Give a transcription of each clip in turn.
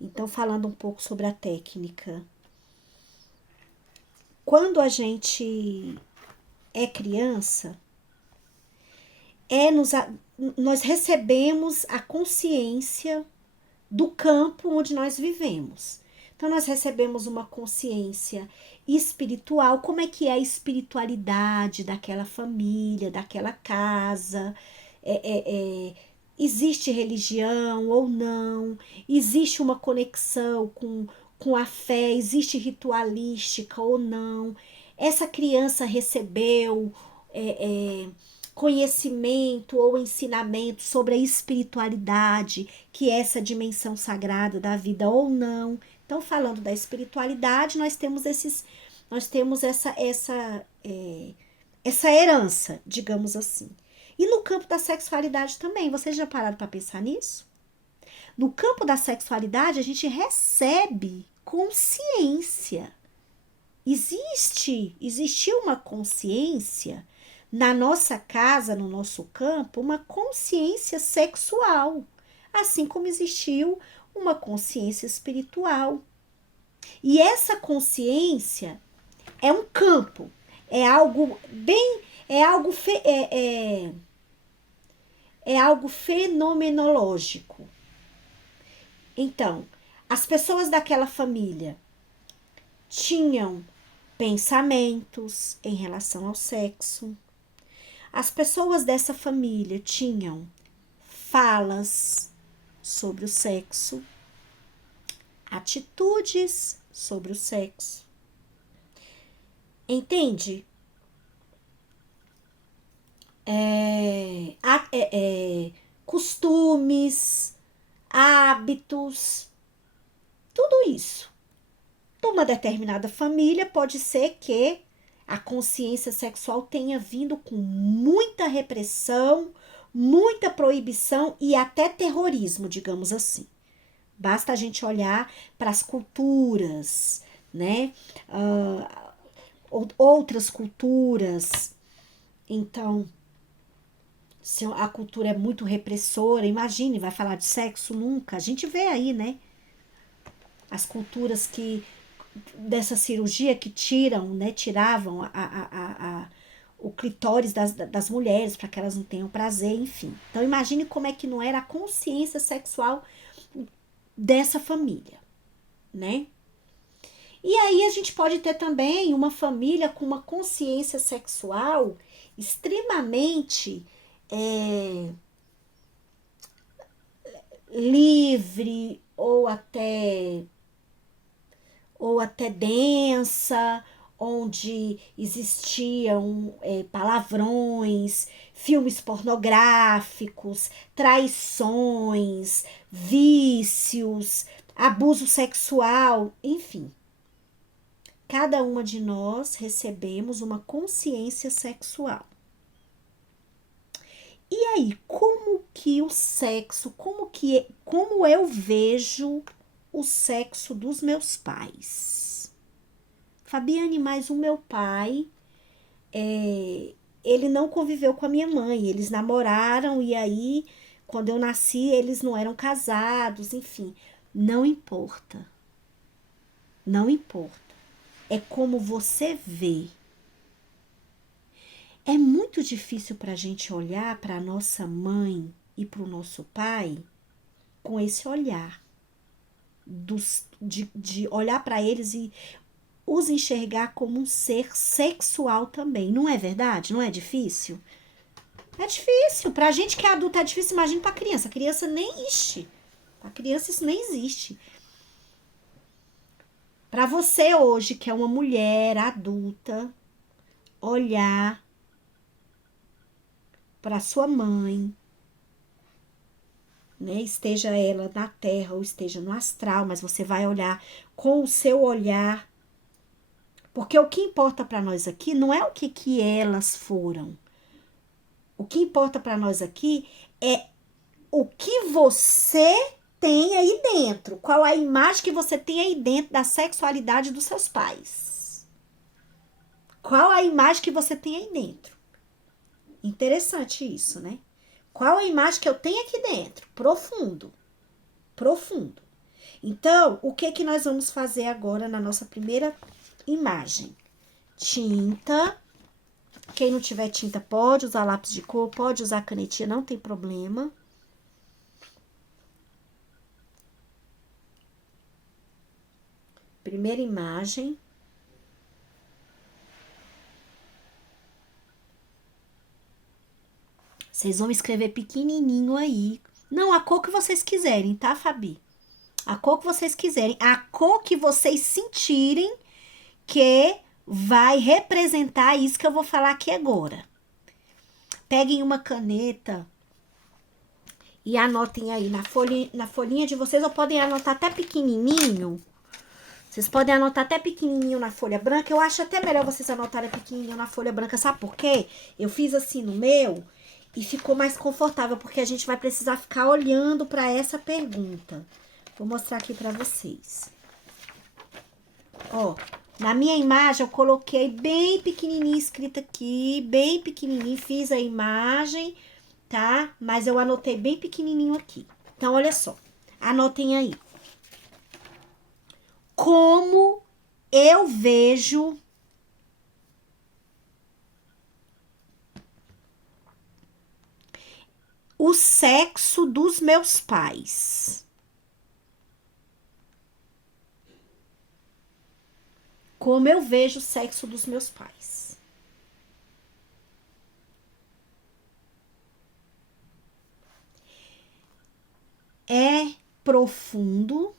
Então, falando um pouco sobre a técnica. Quando a gente é criança, nós recebemos a consciência do campo onde nós vivemos. Então, nós recebemos uma consciência espiritual. Como é que é a espiritualidade daquela família, daquela casa? Existe religião ou não? Existe uma conexão com a fé? Existe ritualística ou não? Essa criança recebeu conhecimento ou ensinamento sobre a espiritualidade, que é essa dimensão sagrada da vida ou não. Então, falando da espiritualidade, nós temos essa herança, digamos assim. E no campo da sexualidade também, vocês já pararam para pensar nisso? No campo da sexualidade, a gente recebe consciência. Existiu uma consciência na nossa casa, no nosso campo, uma consciência sexual, assim como existiu uma consciência espiritual. E essa consciência é um campo, é algo bem, é algo fenomenológico. Então, as pessoas daquela família tinham pensamentos em relação ao sexo. As pessoas dessa família tinham falas sobre o sexo, atitudes sobre o sexo. Entende? Costumes, hábitos, tudo isso. Numa determinada família, pode ser que a consciência sexual tenha vindo com muita repressão, muita proibição e até terrorismo, digamos assim. Basta a gente olhar para as culturas, né? Outras culturas. Então, se a cultura é muito repressora, imagine, vai falar de sexo nunca. A gente vê aí, né? As culturas que dessa cirurgia que tiravam o clitóris das mulheres para que elas não tenham prazer, enfim. Então imagine como é que não era a consciência sexual dessa família, né? E aí a gente pode ter também uma família com uma consciência sexual extremamente livre ou até densa, onde existiam palavrões, filmes pornográficos, traições, vícios, abuso sexual, enfim. Cada uma de nós recebemos uma consciência sexual. E aí, como que o sexo, como eu vejo o sexo dos meus pais? Fabiane, mas o meu pai, ele não conviveu com a minha mãe, eles namoraram e aí, quando eu nasci, eles não eram casados, enfim. Não importa. Não importa. É como você vê. É muito difícil para a gente olhar para a nossa mãe e para o nosso pai com esse olhar. De olhar para eles e os enxergar como um ser sexual também. Não é verdade? Não é difícil? É difícil. Pra gente que é adulta é difícil, imagina pra criança. A criança nem existe. Pra criança isso nem existe. Pra você hoje, que é uma mulher adulta, olhar pra sua mãe, né? Esteja ela na terra ou esteja no astral, mas você vai olhar com o seu olhar. Porque o que importa para nós aqui não é o que elas foram. O que importa para nós aqui é o que você tem aí dentro. Qual a imagem que você tem aí dentro da sexualidade dos seus pais. Qual a imagem que você tem aí dentro. Interessante isso, né? Qual a imagem que eu tenho aqui dentro? Profundo. Profundo. Então, o que que nós vamos fazer agora na nossa primeira imagem? Tinta. Quem não tiver tinta pode usar lápis de cor, pode usar canetinha, não tem problema. Primeira imagem. Vocês vão escrever pequenininho aí. Não, a cor que vocês quiserem, tá, Fabi? A cor que vocês quiserem. A cor que vocês sentirem que vai representar isso que eu vou falar aqui agora. Peguem uma caneta e anotem aí na folhinha de vocês, ou podem anotar até pequenininho. Vocês podem anotar até pequenininho na folha branca. Eu acho até melhor vocês anotarem pequenininho na folha branca. Sabe por quê? Eu fiz assim no meu e ficou mais confortável, porque a gente vai precisar ficar olhando para essa pergunta. Vou mostrar aqui para vocês. Ó, na minha imagem eu coloquei bem pequenininho escrito aqui, bem pequenininho, fiz a imagem, tá? Mas eu anotei bem pequenininho aqui. Então, olha só, anotem aí. Como eu vejo o sexo dos meus pais. Como eu vejo o sexo dos meus pais. É profundo,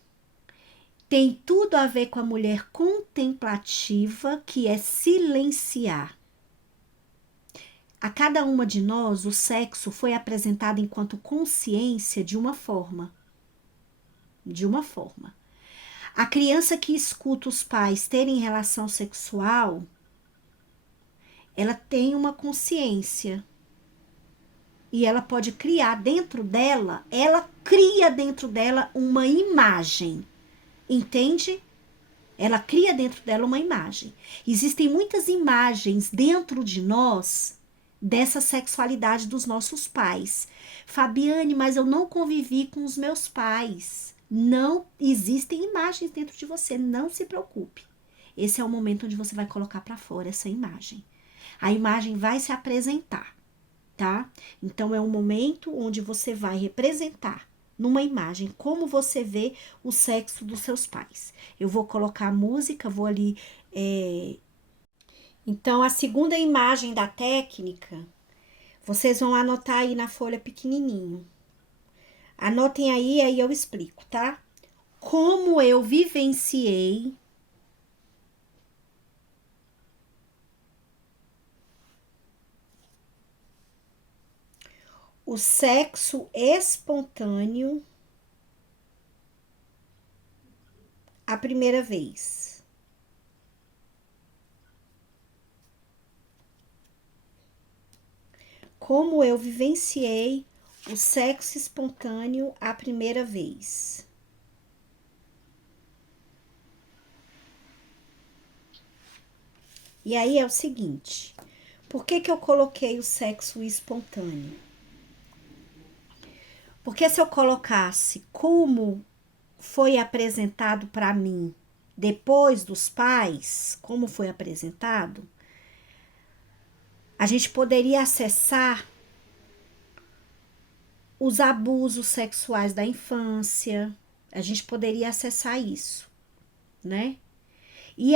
tem tudo a ver com a mulher contemplativa, que é silenciar. A cada uma de nós, o sexo foi apresentado enquanto consciência de uma forma. De uma forma. A criança que escuta os pais terem relação sexual, ela tem uma consciência. E ela pode criar dentro dela, ela cria dentro dela uma imagem. Entende? Ela cria dentro dela uma imagem. Existem muitas imagens dentro de nós dessa sexualidade dos nossos pais. Fabiane, mas eu não convivi com os meus pais. Não existem imagens dentro de você, não se preocupe. Esse é o momento onde você vai colocar para fora essa imagem. A imagem vai se apresentar, tá? Então é um momento onde você vai representar numa imagem como você vê o sexo dos seus pais. Eu vou colocar a música, vou ali. Então, a segunda imagem da técnica, vocês vão anotar aí na folha pequenininho. Anotem aí eu explico, tá? Como eu vivenciei o sexo espontâneo a primeira vez. Como eu vivenciei o sexo espontâneo a primeira vez. E aí é o seguinte, por que eu coloquei o sexo espontâneo? Porque se eu colocasse como foi apresentado para mim depois dos pais, como foi apresentado, a gente poderia acessar os abusos sexuais da infância, a gente poderia acessar isso, né? E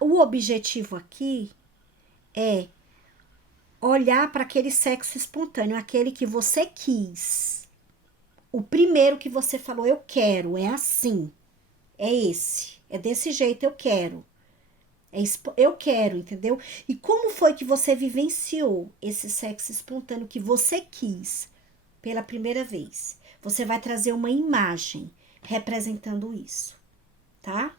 o objetivo aqui é olhar para aquele sexo espontâneo, aquele que você quis. O primeiro que você falou, eu quero, é assim, é esse, é desse jeito, eu quero. Eu quero, entendeu? E como foi que você vivenciou esse sexo espontâneo que você quis pela primeira vez? Você vai trazer uma imagem representando isso, tá?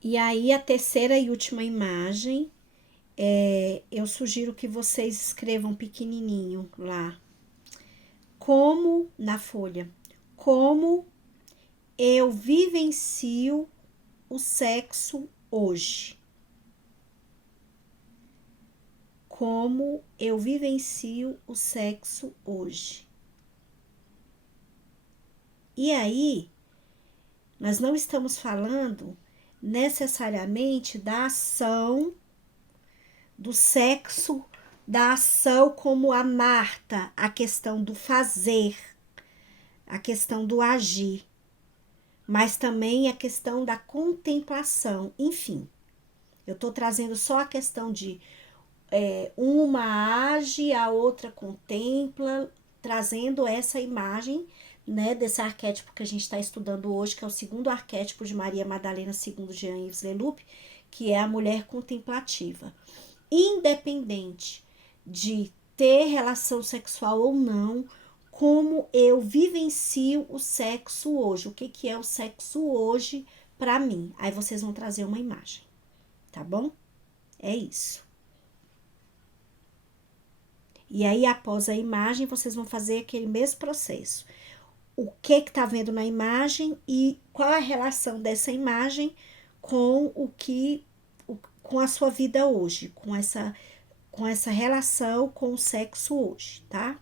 E aí, a terceira e última imagem, eu sugiro que vocês escrevam pequenininho lá. Como, na folha, como eu vivencio o sexo hoje. Como eu vivencio o sexo hoje. E aí, nós não estamos falando necessariamente da ação, do sexo, da ação como a Marta, a questão do fazer, a questão do agir, mas também a questão da contemplação. Enfim, eu estou trazendo só a questão de uma age, a outra contempla, trazendo essa imagem, né, desse arquétipo que a gente está estudando hoje, que é o segundo arquétipo de Maria Madalena, segundo Jean-Yves Leloup, que é a mulher contemplativa. Independente de ter relação sexual ou não, como eu vivencio o sexo hoje, o que, que é o sexo hoje para mim. Aí vocês vão trazer uma imagem, tá bom? É isso. E aí, após a imagem, vocês vão fazer aquele mesmo processo. O que tá vendo na imagem e qual a relação dessa imagem com com a sua vida hoje, com essa relação com o sexo hoje, tá?